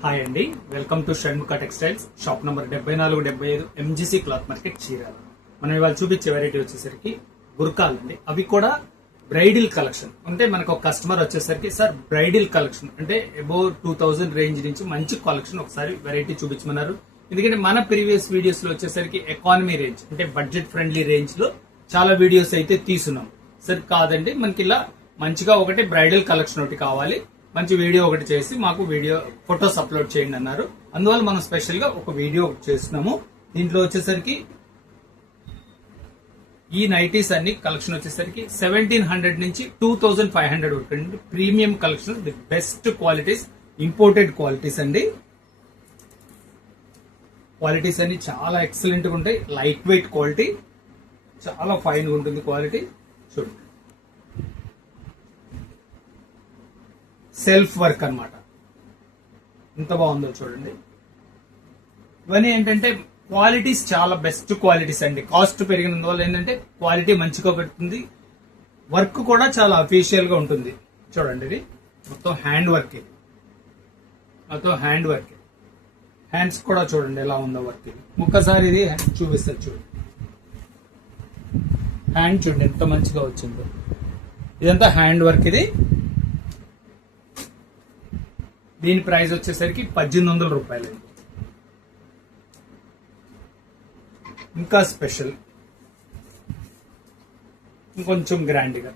Hi అండి, welcome to Shanmukha textiles. Shop number 7475 MGC cloth market, Chirala. మనం ఇవాళ చూపించే వెరైటీ వచ్చేసరికి బుర్కాలు అండి. అవి కూడా బ్రైడల్ కలెక్షన్. అంటే మనకు ఒక కస్టమర్ వచ్చేసరికి సార్ బ్రైడల్ కలెక్షన్ అంటే అబౌవ్ 2000 రేంజ్ నుంచి మంచి కలెక్షన్ ఒకసారి వెరైటీ చూపించమన్నారు. ఎందుకంటే మన ప్రీవియస్ వీడియోస్ లో వచ్చేసరికి ఎకానమీ రేంజ్ అంటే బడ్జెట్ ఫ్రెండ్లీ రేంజ్ లో చాలా వీడియోస్ అయితే తీసున్నాం. సార్ కాదండి, మనకి ఇలా మంచిగా ఒకటి బ్రైడల్ కలెక్షన్ ఒకటి కావాలి, మంచి వీడియో ఒకటి చేసి మాకు వీడియో ఫొటోస్ అప్లోడ్ చేయండి అన్నారు. అందువల్ల మనం స్పెషల్ గా ఒక వీడియో చేస్తున్నాము. దీంట్లో వచ్చేసరికి ఈ నైటీస్ అన్ని కలెక్షన్ వచ్చేసరికి 1700 నుంచి 2500 వరకు అండి. Premium collection, the best qualities, imported qualities అండి. క్వాలిటీస్ అన్ని చాలా ఎక్సలెంట్ గా ఉంటాయి. లైట్ వెయిట్ క్వాలిటీ, చాలా ఫైన్ గా ఉంటుంది క్వాలిటీ. చూడండి, సెల్ఫ్ వర్క్ అన్నమాట. ఎంత బాగుందో చూడండి. ఇవన్నీ ఏంటంటే క్వాలిటీస్ చాలా బెస్ట్ క్వాలిటీస్ అండి. కాస్ట్ పెరిగినందువల్ల ఏంటంటే క్వాలిటీ మంచిగా పెడుతుంది. వర్క్ కూడా చాలా అఫీషియల్ గా ఉంటుంది. చూడండి, ఇది మొత్తం హ్యాండ్ వర్క్. ఇది మొత్తం హ్యాండ్ వర్క్. హ్యాండ్స్ కూడా చూడండి ఎలా ఉందో వర్క్. ఇది ఒక్కసారి ఇది చూపిస్తారు చూడండి. హ్యాండ్ చూడండి ఎంత మంచిగా వచ్చిందో. ఇదంతా హ్యాండ్ వర్క్. ఇది దీని ప్రైస్ వచ్చేసరికి 1800 రూపాయలు. ఇంకా స్పెషల్, ఇంకొంచెం గ్రాండ్ గా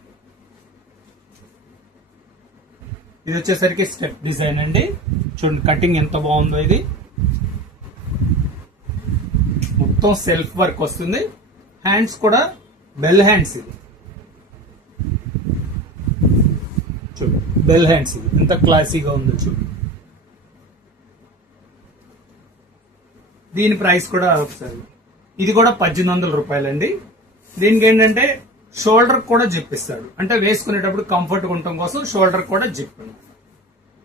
ఇది వచ్చేసరికి స్టెప్ డిజైన్ అండి. చూడండి కటింగ్ ఎంత బాగుందో. ఇది మొత్తం సెల్ఫ్ వర్క్ వస్తుంది. హ్యాండ్స్ కూడా బెల్ హ్యాండ్స్. ఇది చూడండి, బెల్ హ్యాండ్స్. ఇది ఎంత క్లాసీగా ఉందో చూడండి. దీని ప్రైస్ కూడా ఒకసారి, ఇది కూడా 1800 రూపాయలండి. దీనికి ఏంటంటే షోల్డర్ కూడా జిప్ ఇస్తాడు, అంటే వేసుకునేటప్పుడు కంఫర్ట్ గా ఉండటం కోసం షోల్డర్ కూడా జిప్.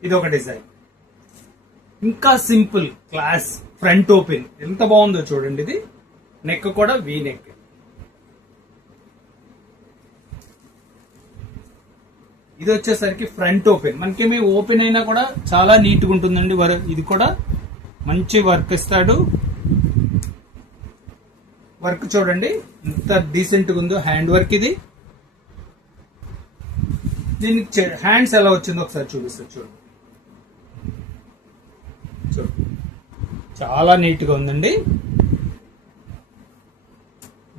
ఇది ఒక డిజైన్. ఇంకా సింపుల్ క్లాస్ ఫ్రంట్ ఓపెన్ ఎంత బాగుందో చూడండి. ఇది నెక్ కూడా వీ నెక్. ఇది వచ్చేసరికి ఫ్రంట్ ఓపెన్. మనకేమి ఓపెన్ అయినా కూడా చాలా నీట్ గా ఉంటుందండి. ఇది కూడా మంచి వర్క్ ఇస్తాడు. వర్క్ చూడండి ఎంత డీసెంట్ గా ఉందో. Hand work. ఇది దీనికి హ్యాండ్స్ ఎలా వచ్చిందో ఒకసారి చూపిస్తారు చూడండి. చాలా నీట్ గా ఉందండి.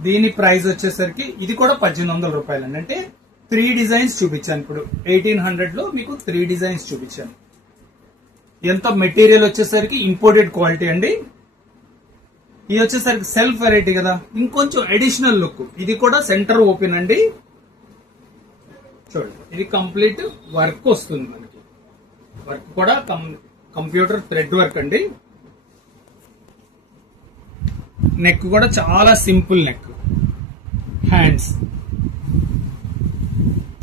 దీని ప్రైస్ వచ్చేసరికి ఇది కూడా 1800 రూపాయలండి. అంటే 3 డిజైన్స్ చూపించాను. ఇప్పుడు 1800 లో మీకు 3 డిజైన్స్ చూపించాను. ఎంత మెటీరియల్ వచ్చేసరికి ఇంపోర్టెడ్ క్వాలిటీ అండి. ఇది వచ్చేసరికి సెల్ఫ్ వెరైటీ కదా, ఇంకొంచెం అడిషనల్ లుక్. ఇది కూడా సెంటర్ ఓపెన్ అండి. చూడండి, ఇది కంప్లీట్ వర్క్ వస్తుంది మనకి. వర్క్ కూడా కంప్యూటర్ థ్రెడ్ వర్క్ అండి. నెక్ కూడా చాలా సింపుల్ నెక్. హ్యాండ్స్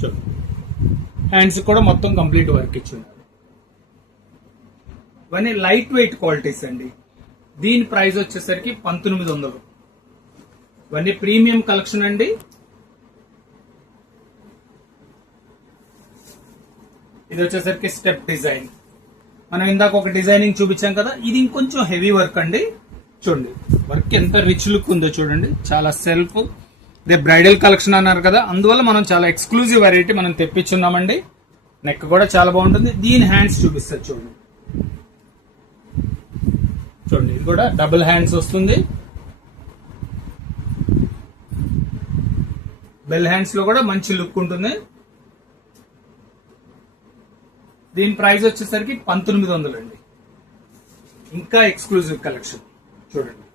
చూడండి, హ్యాండ్స్ కూడా మొత్తం కంప్లీట్ వర్క్ ఇచ్చింది. ఇవన్నీ లైట్ వెయిట్ క్వాలిటీస్ అండి. దీని ప్రైస్ వచ్చేసరికి 1900. ఇవన్నీ ప్రీమియం కలెక్షన్ అండి. ఇది వచ్చేసరికి స్టెప్ డిజైన్. మనం ఇందాక ఒక డిజైనింగ్ చూపించాం కదా, ఇది ఇంకొంచెం హెవీ వర్క్ అండి. చూడండి వర్క్ ఎంత రిచ్ లుక్ ఉందో చూడండి. చాలా సెల్ఫ్. ఇదే బ్రైడల్ కలెక్షన్ అన్నారు కదా, అందువల్ల మనం చాలా ఎక్స్క్లూజివ్ వెరైటీ మనం తెప్పించున్నామండి. నెక్ కూడా చాలా బాగుంటుంది. దీని హ్యాండ్స్ చూపిస్తారు చూడండి. చూడండి, ఇది కూడా డబుల్ హ్యాండ్స్ వస్తుంది. బెల్ హ్యాండ్స్ లో కూడా మంచి లుక్ ఉంటుంది. దీని ప్రైస్ వచ్చేసరికి 1900 అండి. ఇంకా ఎక్స్క్లూజివ్ కలెక్షన్ చూడండి.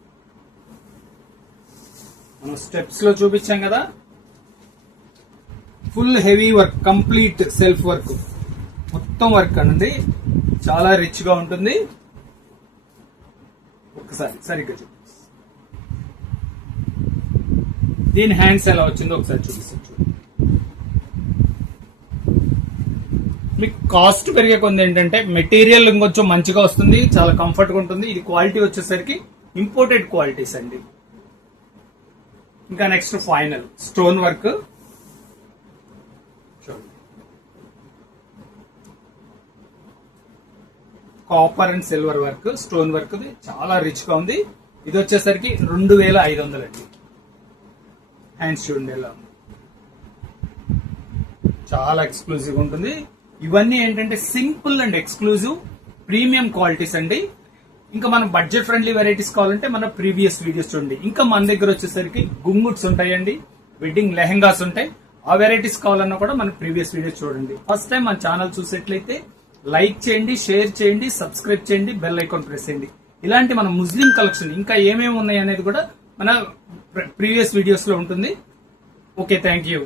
మనం స్టెప్స్ లో చూపించాం కదా, full heavy work, complete self work, మొత్తం వర్క్ అండి. చాలా రిచ్ గా ఉంటుంది. ఒకసారి సరిగ్గా చూపిస్తాను. దీని హ్యాండ్స్ ఎలా వచ్చిందో ఒకసారి చూపిస్తాను చూడండి. మీకు కాస్ట్ పెరిగే కొంది ఏంటంటే మెటీరియల్ ఇంకొంచెం మంచిగా వస్తుంది, చాలా కంఫర్ట్ గా ఉంటుంది. ఇది క్వాలిటీ వచ్చేసరికి ఇంపోర్టెడ్ క్వాలిటీస్ అండి. ఇంకా నెక్స్ట్ ఫైనల్ స్టోన్ వర్క్ చూడండి. Copper and silver work, stone work, చాలా రిచ్ గా ఉంది. ఇది వచ్చేసరికి 2500 అండి. హ్యాండ్స్ చూడండి ఎలా ఉంది, చాలా ఎక్స్క్లూజివ్ ఉంటుంది. ఇవన్నీ ఏంటంటే simple and exclusive premium qualities అండి. ఇంకా మనం బడ్జెట్ ఫ్రెండ్లీ వెరైటీస్ కావాలంటే మన ప్రీవియస్ వీడియోస్ చూడండి. ఇంకా మన దగ్గర వచ్చేసరికి గుంగుట్స్ ఉంటాయండి, వెడ్డింగ్ లెహెంగాస్ ఉంటాయి. ఆ వెరైటీస్ కావాలన్నా కూడా మన ప్రీవియస్ వీడియోస్ చూడండి. ఫస్ట్ టైం మన ఛానల్ చూసేట్లయితే లైక్ చేయండి, షేర్ చేయండి, సబ్స్క్రైబ్ చేయండి, బెల్ ఐకాన్ ప్రెస్ చేయండి. ఇలాంటి మన ముస్లిం కలెక్షన్ ఇంకా ఏమేమి ఉన్నాయి అనేది కూడా మన ప్రీవియస్ వీడియోస్ లో ఉంటుంది. Okay, thank you.